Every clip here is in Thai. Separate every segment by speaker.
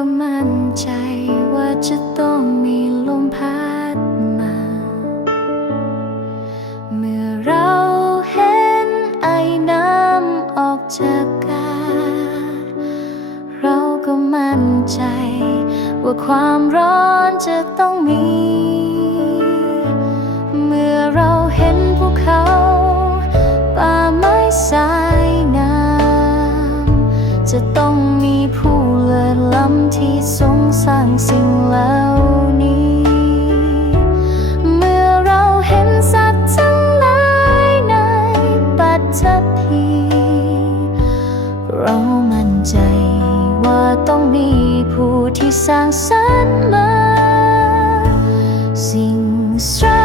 Speaker 1: ก็มั่นใจว่าจะต้องมีลมพัดมา เมื่อเราเห็นไอ้น้ำออกจากกาเราก็มั่นใจ ว่าความร้อนจะต้องมี เมื่อเราเห็นภูเขาป่าไม้สายน้ำจะต้อง ลิศล้ำที่ทรงสร้างสิ่งเหล่านี้ เมื่อเราเห็นสัตว์ทั้งหลายในปัตตภีเรามั่นใจว่าต้องมีผู้ที่สร้างสรรค์มา สิ่งสร้าง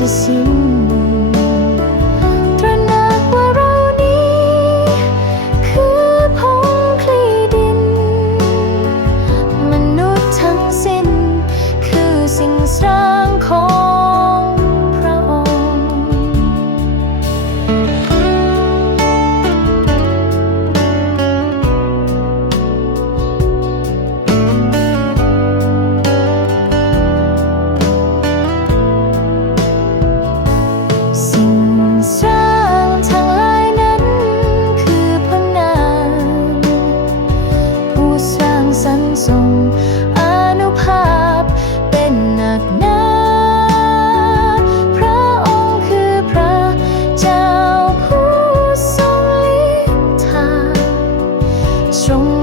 Speaker 1: จสิ้ ทรงอนุภาพเป็นหนักหนาพระองค์คือพระเจ้าผู้ทรงลิทางทรง